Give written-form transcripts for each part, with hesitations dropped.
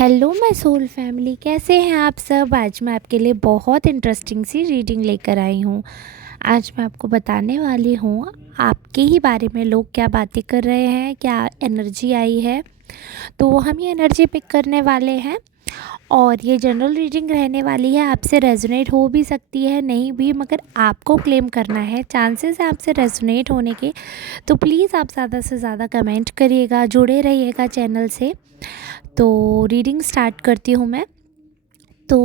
Hello my soul family, कैसे हैं आप सब। आज मैं आपके लिए बहुत इंटरेस्टिंग सी रीडिंग लेकर आई हूँ। आज मैं आपको बताने वाली हूँ आपके ही बारे में लोग क्या बातें कर रहे हैं, क्या एनर्जी आई है। तो हम ये एनर्जी पिक करने वाले हैं और ये जनरल रीडिंग रहने वाली है। आपसे रेजोनेट हो भी सकती है, नहीं भी, मगर आपको क्लेम करना है। चांसेस है आपसे रेजोनेट होने के। तो प्लीज़ आप ज़्यादा से ज़्यादा कमेंट करिएगा, जुड़े रहिएगा चैनल से। तो रीडिंग स्टार्ट करती हूँ मैं। तो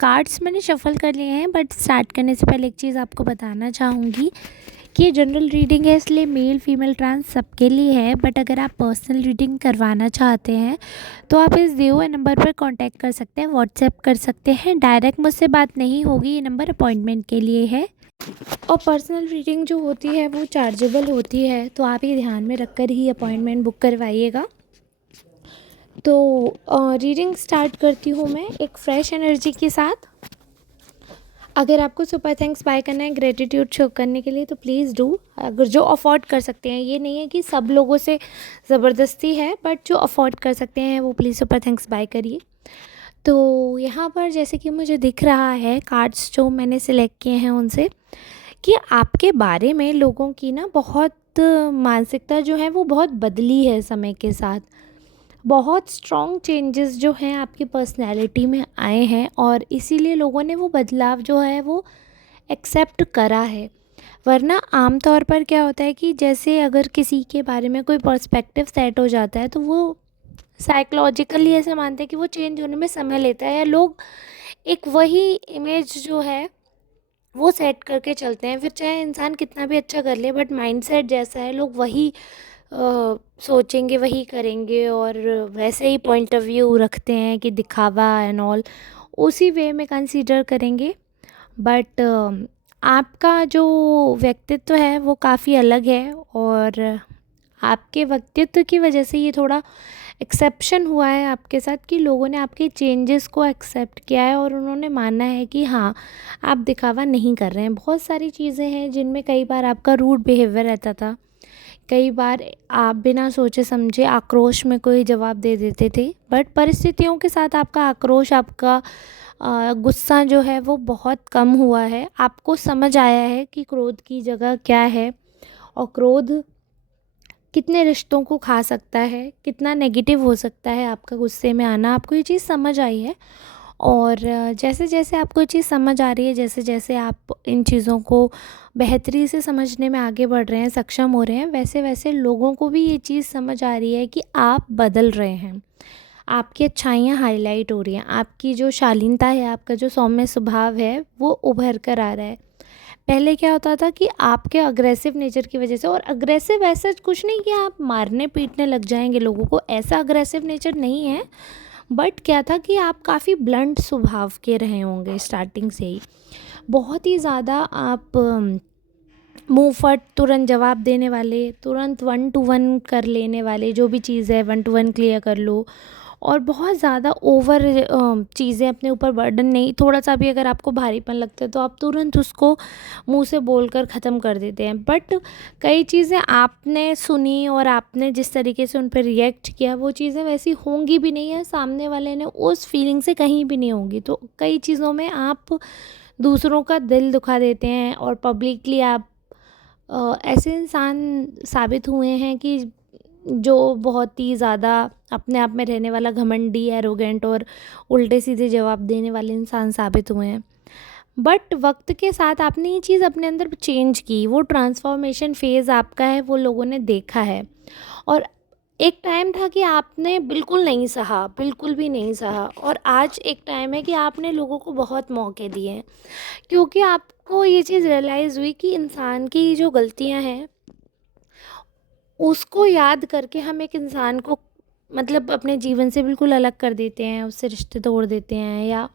कार्ड्स मैंने शफ़ल कर लिए हैं, बट स्टार्ट करने से पहले एक चीज़ आपको बताना चाहूँगी कि ये जनरल रीडिंग है, इसलिए मेल फीमेल ट्रांस सबके लिए है। बट अगर आप पर्सनल रीडिंग करवाना चाहते हैं तो आप इस दिए हुए नंबर पर कांटेक्ट कर सकते हैं, व्हाट्सएप कर सकते हैं। डायरेक्ट मुझसे बात नहीं होगी, ये नंबर अपॉइंटमेंट के लिए है। और पर्सनल रीडिंग जो होती है वो चार्जेबल होती है, तो आप ये ध्यान में रख कर ही अपॉइंटमेंट बुक करवाइएगा। तो रीडिंग स्टार्ट करती हूँ मैं एक फ़्रेश एनर्जी के साथ। अगर आपको सुपर थैंक्स बाय करना है ग्रेटिट्यूड शो करने के लिए तो प्लीज़ डू। अगर जो अफोर्ड कर सकते हैं, ये नहीं है कि सब लोगों से ज़बरदस्ती है, बट जो अफोर्ड कर सकते हैं वो प्लीज़ सुपर थैंक्स बाय करिए। तो यहाँ पर जैसे कि मुझे दिख रहा है कार्ड्स जो मैंने सिलेक्ट किए हैं उनसे, कि आपके बारे में लोगों की ना बहुत मानसिकता जो है वो बहुत बदली है समय के साथ। बहुत स्ट्रॉन्ग चेंजेस जो हैं आपकी पर्सनैलिटी में आए हैं और इसीलिए लोगों ने वो बदलाव जो है वो एक्सेप्ट करा है। वरना आम तौर पर क्या होता है कि जैसे अगर किसी के बारे में कोई पर्सपेक्टिव सेट हो जाता है तो वो साइकोलॉजिकली ऐसा मानते हैं कि वो चेंज होने में समय लेता है, या लोग एक वही इमेज जो है वो सेट करके चलते हैं। फिर चाहे इंसान कितना भी अच्छा कर ले, बट माइंडसेट जैसा है, लोग वही सोचेंगे, वही करेंगे और वैसे ही पॉइंट ऑफ व्यू रखते हैं कि दिखावा एंड ऑल, उसी वे में कंसीडर करेंगे। बट आपका जो व्यक्तित्व है वो काफ़ी अलग है और आपके व्यक्तित्व की वजह से ये थोड़ा एक्सेप्शन हुआ है आपके साथ, कि लोगों ने आपके चेंजेस को एक्सेप्ट किया है और उन्होंने माना है कि हाँ, आप दिखावा नहीं कर रहे हैं। बहुत सारी चीज़ें हैं जिनमें कई बार आपका रूड बिहेवियर रहता था, कई बार आप बिना सोचे समझे आक्रोश में कोई जवाब दे देते थे, बट परिस्थितियों के साथ आपका आक्रोश, आपका गुस्सा जो है वो बहुत कम हुआ है। आपको समझ आया है कि क्रोध की जगह क्या है और क्रोध कितने रिश्तों को खा सकता है, कितना नेगेटिव हो सकता है आपका गुस्से में आना। आपको ये चीज़ समझ आई है और जैसे जैसे आपको ये चीज़ समझ आ रही है, जैसे जैसे आप इन चीज़ों को बेहतरी से समझने में आगे बढ़ रहे हैं, सक्षम हो रहे हैं, वैसे वैसे लोगों को भी ये चीज़ समझ आ रही है कि आप बदल रहे हैं। आपकी अच्छाइयाँ हाईलाइट हो रही हैं, आपकी जो शालीनता है, आपका जो सौम्य स्वभाव है वो उभर कर आ रहा है। पहले क्या होता था कि आपके अग्रेसिव नेचर की वजह से, और अग्रेसिव ऐसा कुछ नहीं कि आप मारने पीटने लग जाएंगे लोगों को, ऐसा अग्रेसिव नेचर नहीं है। बट क्या था कि आप काफ़ी ब्लंट स्वभाव के रहे होंगे स्टार्टिंग से ही। बहुत ही ज़्यादा आप मुंह फट तुरंत जवाब देने वाले, तुरंत वन टू वन कर लेने वाले, जो भी चीज़ है वन टू वन क्लियर कर लो। और बहुत ज़्यादा ओवर चीज़ें अपने ऊपर बर्डन नहीं, थोड़ा सा भी अगर आपको भारीपन लगता है तो आप तुरंत उसको मुंह से बोलकर ख़त्म कर देते हैं। बट कई चीज़ें आपने सुनी और आपने जिस तरीके से उन पर रिएक्ट किया, वो चीज़ें वैसी होंगी भी नहीं है, सामने वाले ने उस फीलिंग से कहीं भी नहीं होंगी। तो कई चीज़ों में आप दूसरों का दिल दुखा देते हैं और पब्लिकली आप ऐसे इंसान साबित हुए हैं कि जो बहुत ही ज़्यादा अपने आप में रहने वाला, घमंडी, एरोगेंट और उल्टे सीधे जवाब देने वाले इंसान साबित हुए हैं। बट वक्त के साथ आपने ये चीज़ अपने अंदर चेंज की, वो ट्रांसफॉर्मेशन फेज़ आपका है, वो लोगों ने देखा है। और एक टाइम था कि आपने बिल्कुल नहीं सहा, बिल्कुल भी नहीं सहा, और आज एक टाइम है कि आपने लोगों को बहुत मौके दिए हैं, क्योंकि आपको ये चीज़ रियलाइज़ हुई कि इंसान की जो गलतियां हैं उसको याद करके हम एक इंसान को मतलब अपने जीवन से बिल्कुल अलग कर देते हैं, उससे रिश्ते तोड़ देते हैं। या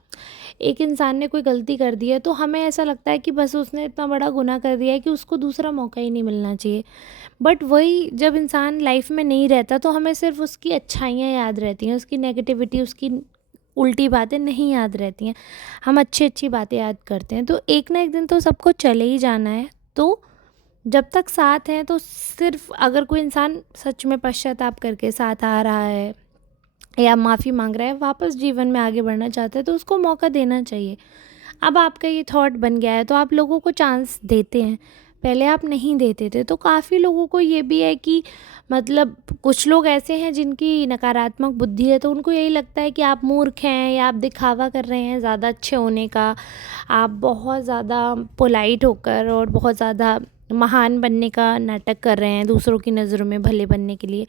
एक इंसान ने कोई गलती कर दी है तो हमें ऐसा लगता है कि बस उसने इतना बड़ा गुनाह कर दिया है कि उसको दूसरा मौका ही नहीं मिलना चाहिए। बट वही जब इंसान लाइफ में नहीं रहता तो हमें सिर्फ उसकी अच्छाइयाँ याद रहती हैं, उसकी नेगेटिविटी, उसकी उल्टी बातें नहीं याद रहती हैं। हम अच्छी अच्छी बातें याद करते हैं। तो एक ना एक दिन तो सबको चले ही जाना है। तो जब तक साथ हैं तो सिर्फ, अगर कोई इंसान सच में पश्चाताप करके साथ आ रहा है, या माफ़ी मांग रहा है, वापस जीवन में आगे बढ़ना चाहता है, तो उसको मौका देना चाहिए। अब आपका ये थॉट बन गया है तो आप लोगों को चांस देते हैं, पहले आप नहीं देते थे। तो काफ़ी लोगों को ये भी है कि मतलब कुछ लोग ऐसे हैं जिनकी नकारात्मक बुद्धि है, तो उनको यही लगता है कि आप मूर्ख हैं या आप दिखावा कर रहे हैं ज़्यादा अच्छे होने का, आप बहुत ज़्यादा पोलाइट होकर और बहुत ज़्यादा महान बनने का नाटक कर रहे हैं दूसरों की नज़रों में भले बनने के लिए।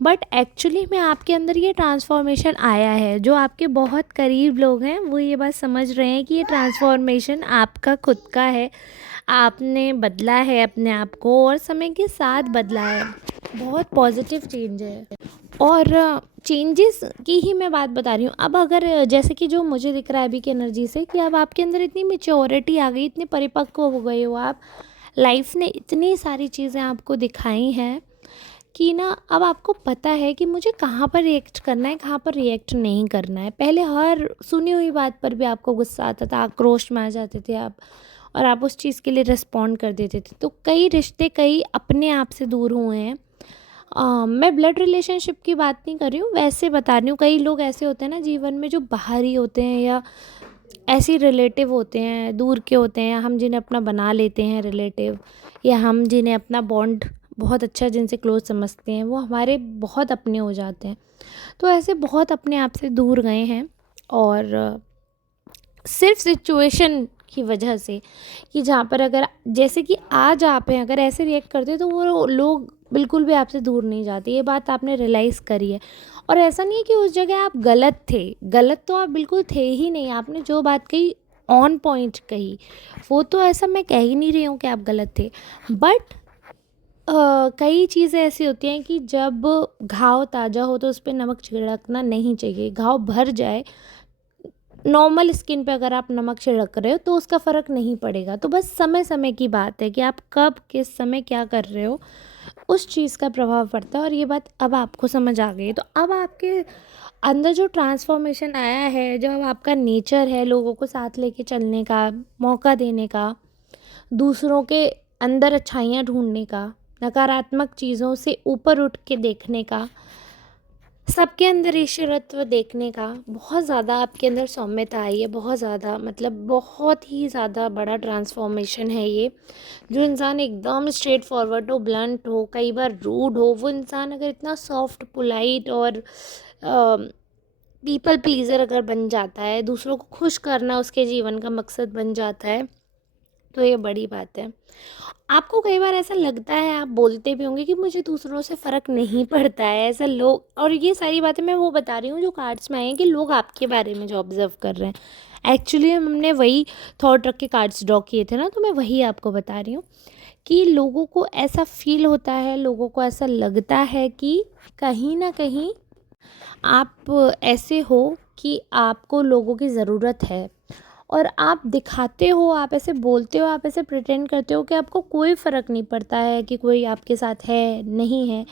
बट एक्चुअली में आपके अंदर ये ट्रांसफॉर्मेशन आया है। जो आपके बहुत करीब लोग हैं वो ये बात समझ रहे हैं कि ये ट्रांसफॉर्मेशन आपका खुद का है, आपने बदला है अपने आप को और समय के साथ बदला है। बहुत पॉजिटिव चेंज है। और चेंजेस की ही मैं बात बता रही हूँ। अब अगर जैसे कि जो मुझे दिख रहा है अभी की एनर्जी से कि अब आपके अंदर इतनी मैच्योरिटी आ गई, इतने परिपक्व हो गए हो आप, लाइफ ने इतनी सारी चीज़ें आपको दिखाई हैं कि ना अब आपको पता है कि मुझे कहाँ पर रिएक्ट करना है, कहाँ पर रिएक्ट नहीं करना है। पहले हर सुनी हुई बात पर भी आपको गुस्सा आता था, आक्रोश में आ जाते थे आप और आप उस चीज़ के लिए रिस्पॉन्ड कर देते थे। तो कई रिश्ते कई अपने आप से दूर हुए हैं। मैं ब्लड रिलेशनशिप की बात नहीं कर रही हूँ, वैसे बता रही हूँ। कई लोग ऐसे होते हैं ना जीवन में जो बाहरी होते हैं या ऐसे रिलेटिव होते हैं, दूर के होते हैं, हम जिन्हें अपना बना लेते हैं रिलेटिव, या हम जिन्हें अपना बॉन्ड बहुत अच्छा जिनसे क्लोज समझते हैं, वो हमारे बहुत अपने हो जाते हैं। तो ऐसे बहुत अपने आप से दूर गए हैं और सिर्फ सिचुएशन की वजह से कि जहाँ पर अगर जैसे कि आज आप हैं, अगर ऐसे रिएक्ट करते हो तो वो लोग बिल्कुल भी आपसे दूर नहीं जाते। ये बात आपने रियलाइज़ करी है। और ऐसा नहीं है कि उस जगह आप गलत थे, गलत तो आप बिल्कुल थे ही नहीं। आपने जो बात कही ऑन पॉइंट कही, वो तो ऐसा मैं कह ही नहीं रही हूँ कि आप गलत थे। बट कई चीज़ें ऐसी होती हैं कि जब घाव ताज़ा हो तो उस पे नमक छिड़कना नहीं चाहिए। घाव भर जाए, नॉर्मल स्किन पे अगर आप नमक छिड़क रहे हो तो उसका फ़र्क नहीं पड़ेगा। तो बस समय समय की बात है कि आप कब किस समय क्या कर रहे हो, उस चीज़ का प्रभाव पड़ता है। और ये बात अब आपको समझ आ गई है। तो अब आपके अंदर जो ट्रांसफॉर्मेशन आया है, जो अब आपका नेचर है लोगों को साथ लेके चलने का, मौका देने का, दूसरों के अंदर अच्छाइयाँ ढूँढने का, नकारात्मक चीज़ों से ऊपर उठ के देखने का, सबके अंदर ईश्वरत्व देखने का, बहुत ज़्यादा आपके अंदर सौम्यता आई है। बहुत ज़्यादा मतलब बहुत ही ज़्यादा बड़ा ट्रांसफॉर्मेशन है ये। जो इंसान एकदम स्ट्रेट फॉरवर्ड हो, ब्लंट हो, कई बार रूड हो, वो इंसान अगर इतना सॉफ्ट, पोलाइट और पीपल प्लीज़र अगर बन जाता है, दूसरों को खुश करना उसके जीवन का मकसद बन जाता है, तो ये बड़ी बात है। आपको कई बार ऐसा लगता है, आप बोलते भी होंगे कि मुझे दूसरों से फ़र्क नहीं पड़ता है, ऐसा लोग, और ये सारी बातें मैं वो बता रही हूँ जो कार्ड्स में आई हैं कि लोग आपके बारे में जो ऑब्ज़र्व कर रहे हैं। एक्चुअली हमने वही थॉट रख के कार्ड्स ड्रॉ किए थे ना, तो मैं वही आपको बता रही हूँ कि लोगों को ऐसा फ़ील होता है, लोगों को ऐसा लगता है कि कहीं न कहीं आप ऐसे हो कि आपको लोगों की ज़रूरत है और आप दिखाते हो, आप ऐसे बोलते हो, आप ऐसे प्रिटेंड करते हो कि आपको कोई फ़र्क नहीं पड़ता है कि कोई आपके साथ है, नहीं है।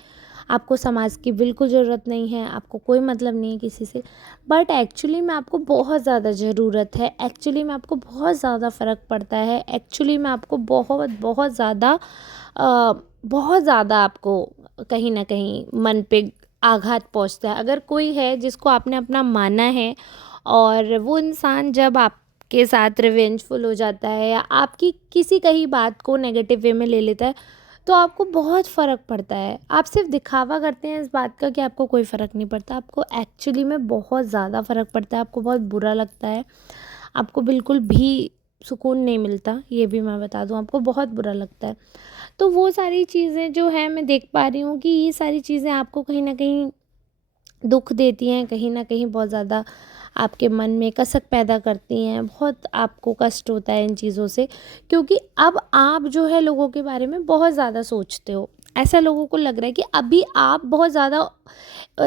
आपको समाज की बिल्कुल ज़रूरत नहीं है, आपको कोई मतलब नहीं है किसी से। बट एक्चुअली में आपको बहुत ज़्यादा ज़रूरत है, एक्चुअली में आपको बहुत ज़्यादा फ़र्क पड़ता है, एक्चुअली में आपको बहुत बहुत ज़्यादा बहुत ज़्यादा आपको कहीं न कहीं मन पे आघात पहुँचता है। अगर कोई है जिसको आपने अपना माना है और वो इंसान जब आपके साथ रिवेंजफुल हो जाता है या आपकी किसी कही बात को नेगेटिव वे में ले लेता है, तो आपको बहुत फ़र्क पड़ता है। आप सिर्फ दिखावा करते हैं इस बात का कि आपको कोई फ़र्क नहीं पड़ता, आपको एक्चुअली में बहुत ज़्यादा फ़र्क पड़ता है, आपको बहुत बुरा लगता है, आपको बिल्कुल भी सुकून नहीं मिलता, ये भी मैं बता दूँ, आपको बहुत बुरा लगता है। तो वो सारी चीज़ें जो हैं मैं देख पा रही हूँ कि ये सारी चीज़ें आपको कहीं न कहीं दुःख देती हैं, कहीं न कहीं बहुत ज़्यादा आपके मन में कसक पैदा करती हैं, बहुत आपको कष्ट होता है इन चीज़ों से, क्योंकि अब आप जो है लोगों के बारे में बहुत ज़्यादा सोचते हो। ऐसा लोगों को लग रहा है कि अभी आप बहुत ज़्यादा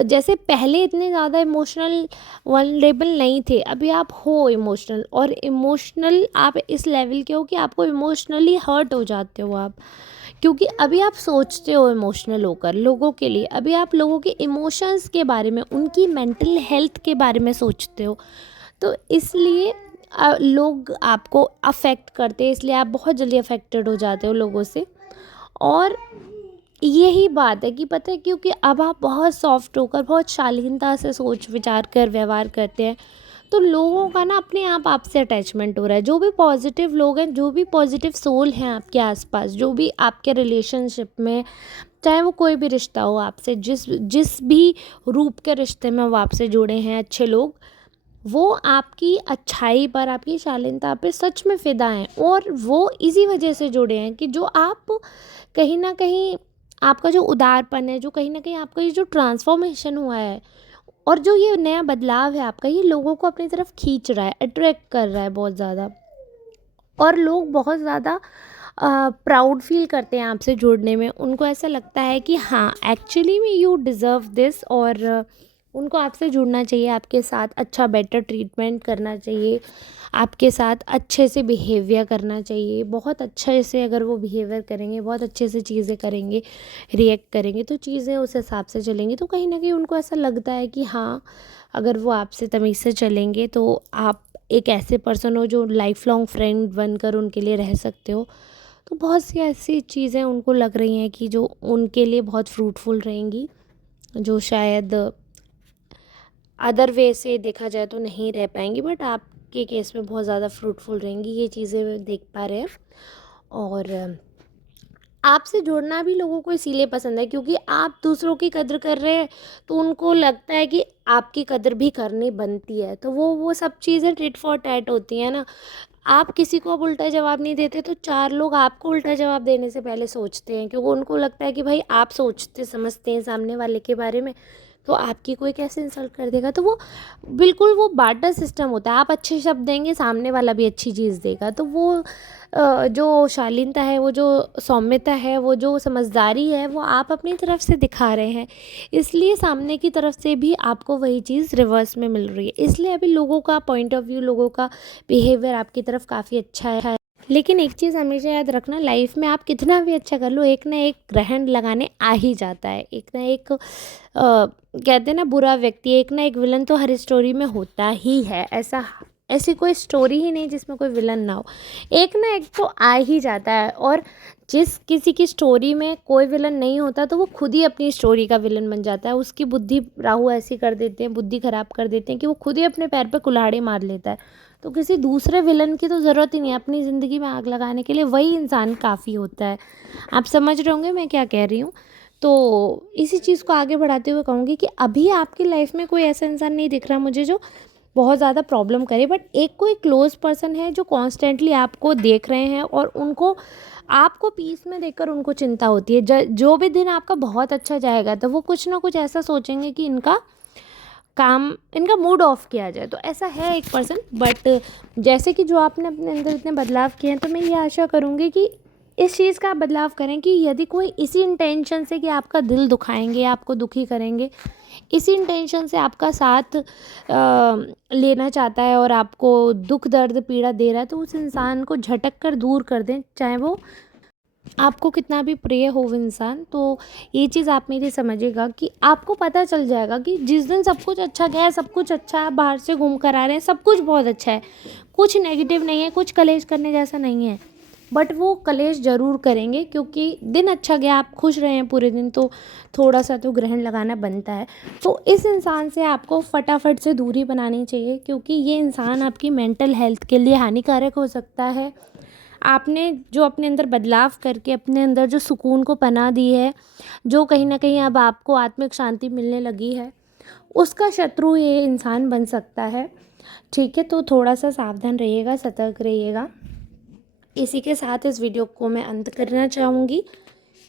जैसे पहले इतने ज़्यादा इमोशनल वल्नरेबल नहीं थे, अभी आप हो इमोशनल, और इमोशनल आप इस लेवल के हो कि आपको इमोशनली हर्ट हो जाते हो आप। क्योंकि अभी आप सोचते हो इमोशनल होकर लोगों के लिए, अभी आप लोगों के इमोशंस के बारे में, उनकी मेंटल हेल्थ के बारे में सोचते हो। तो इसलिए लोग आपको अफेक्ट करते हैं, इसलिए आप बहुत जल्दी अफेक्टेड हो जाते हो लोगों से। और यही बात है कि पता है, क्योंकि अब आप बहुत सॉफ्ट होकर, बहुत शालीनता से सोच विचार कर व्यवहार करते हैं, तो लोगों का ना अपने आप आपसे अटैचमेंट हो रहा है। जो भी पॉजिटिव लोग हैं, जो भी पॉजिटिव सोल हैं आपके आसपास, जो भी आपके रिलेशनशिप में, चाहे वो कोई भी रिश्ता हो आपसे, जिस जिस भी रूप के रिश्ते में वो आपसे जुड़े हैं अच्छे लोग, वो आपकी अच्छाई पर, आपकी शालीनता पे सच में फ़िदा हैं। और वो इसी वजह से जुड़े हैं कि जो आप कहीं न कहीं, आपका जो उदारपन है, जो कहीं न कहीं आपका ये जो ट्रांसफ़ॉर्मेशन हुआ है और जो ये नया बदलाव है आपका, ये लोगों को अपनी तरफ खींच रहा है, अट्रैक्ट कर रहा है बहुत ज़्यादा। और लोग बहुत ज़्यादा प्राउड फ़ील करते हैं आपसे जुड़ने में। उनको ऐसा लगता है कि हाँ, एक्चुअली में यू डिज़र्व दिस। और उनको आपसे जुड़ना चाहिए, आपके साथ अच्छा बेटर ट्रीटमेंट करना चाहिए, आपके साथ अच्छे से बिहेवियर करना चाहिए। बहुत अच्छे से अगर वो बिहेवियर करेंगे, बहुत अच्छे से चीज़ें करेंगे, रिएक्ट करेंगे, तो चीज़ें उस हिसाब से चलेंगी। तो कहीं न कहीं उनको ऐसा लगता है कि हाँ, अगर वो आपसे तमीज़ से चलेंगे तो आप एक ऐसे पर्सन हो जो लाइफ लॉन्ग फ्रेंड बनकर उनके लिए रह सकते हो। तो बहुत सी ऐसी चीज़ें उनको लग रही हैं कि जो उनके लिए बहुत फ्रूटफुल रहेंगी, जो शायद अदर वे से देखा जाए तो नहीं रह पाएंगी, बट आपके केस में बहुत ज़्यादा फ्रूटफुल रहेंगी। ये चीज़ें देख पा रहे हैं। और आपसे जुड़ना भी लोगों को इसीलिए पसंद है क्योंकि आप दूसरों की कद्र कर रहे हैं, तो उनको लगता है कि आपकी कद्र भी करनी बनती है। तो वो सब चीज़ें टिट फॉर टैट होती हैं ना। आप किसी को अब उल्टा जवाब नहीं देते, तो 4 लोग आपको उल्टा जवाब देने से पहले सोचते हैं, क्योंकि उनको लगता है कि भाई आप सोचते समझते हैं सामने वाले के बारे में, तो आपकी कोई कैसे इंसल्ट कर देगा। तो वो बिल्कुल वो बार्टर सिस्टम होता है। आप अच्छे शब्द देंगे, सामने वाला भी अच्छी चीज़ देगा। तो वो जो शालीनता है, वो जो सौम्यता है, वो जो समझदारी है, वो आप अपनी तरफ से दिखा रहे हैं। इसलिए सामने की तरफ से भी आपको वही चीज़ रिवर्स में मिल रही है। इसलिए अभी लोगों का पॉइंट ऑफ व्यू, लोगों का बिहेवियर आपकी तरफ काफ़ी अच्छा है। लेकिन एक चीज़ हमेशा याद रखना, लाइफ में आप कितना भी अच्छा कर लो, एक ना एक ग्रहण लगाने आ ही जाता है। एक ना एक कहते हैं ना, बुरा व्यक्ति, एक ना एक विलन तो हर स्टोरी में होता ही है। ऐसी कोई स्टोरी ही नहीं जिसमें कोई विलन ना हो। एक ना एक तो आ ही जाता है। और जिस किसी की स्टोरी में कोई विलन नहीं होता, तो वो खुद ही अपनी स्टोरी का विलन बन जाता है। उसकी बुद्धि राहु ऐसी कर देते हैं, बुद्धि ख़राब कर देते हैं कि वो खुद ही अपने पैर पे कुल्हाड़ी मार लेता है। तो किसी दूसरे विलन की तो ज़रूरत ही नहीं है अपनी ज़िंदगी में आग लगाने के लिए। वही इंसान काफ़ी होता है। आप समझ रहे होंगे मैं क्या कह रही हूँ। तो इसी चीज़ को आगे बढ़ाते हुए कहूँगी कि अभी आपकी लाइफ में कोई ऐसा इंसान नहीं दिख रहा मुझे जो बहुत ज़्यादा प्रॉब्लम करे, बट एक कोई क्लोज पर्सन है जो कॉन्स्टेंटली आपको देख रहे हैं और उनको आपको पीस में देखकर उनको चिंता होती है। जो भी दिन आपका बहुत अच्छा जाएगा, तो वो कुछ ना कुछ ऐसा सोचेंगे कि इनका मूड ऑफ किया जाए। तो ऐसा है एक पर्सन। बट जैसे कि जो आपने अपने अंदर इतने बदलाव किए हैं, तो मैं ये आशा करूँगी कि इस चीज़ का आप बदलाव करें कि यदि कोई इसी इंटेंशन से कि आपका दिल दुखाएंगे, आपको दुखी करेंगे, इसी इंटेंशन से आपका साथ लेना चाहता है और आपको दुख दर्द पीड़ा दे रहा है, तो उस इंसान को झटक कर दूर कर दें, चाहे वो आपको कितना भी प्रिय हो वो इंसान। तो ये चीज़ आप मेरी समझिएगा कि आपको पता चल जाएगा कि जिस दिन सब कुछ अच्छा गया है, सब कुछ अच्छा है, बाहर से घूम कर आ रहे हैं, सब कुछ बहुत अच्छा है, कुछ नेगेटिव नहीं है, कुछ कलेश करने जैसा नहीं है, बट वो कलेश ज़रूर करेंगे क्योंकि दिन अच्छा गया, आप खुश रहे हैं पूरे दिन, तो थोड़ा सा तो ग्रहण लगाना बनता है। तो इस इंसान से आपको फटाफट से दूरी बनानी चाहिए, क्योंकि ये इंसान आपकी मेंटल हेल्थ के लिए हानिकारक हो सकता है। आपने जो अपने अंदर बदलाव करके अपने अंदर जो सुकून को पनाह दी है, जो कहीं न कहीं अब आपको आत्मिक शांति मिलने लगी है, उसका शत्रु ये इंसान बन सकता है। ठीक है? तो थोड़ा-सा सावधान रहिएगा, सतर्क रहिएगा। इसी के साथ इस वीडियो को मैं अंत करना चाहूँगी।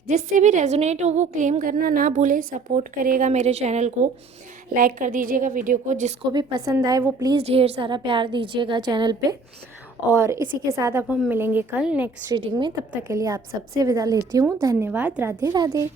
जिससे भी रेज़ोनेट हो वो क्लेम करना ना भूलें, सपोर्ट करिएगा मेरे चैनल को, लाइक कर दीजिएगा वीडियो को। जिसको भी पसंद आए वो प्लीज़ ढेर सारा प्यार दीजिएगा चैनल पे। और इसी के साथ अब हम मिलेंगे कल नेक्स्ट रीडिंग में। तब तक के लिए आप सबसे विदा लेती हूँ। धन्यवाद। राधे राधे।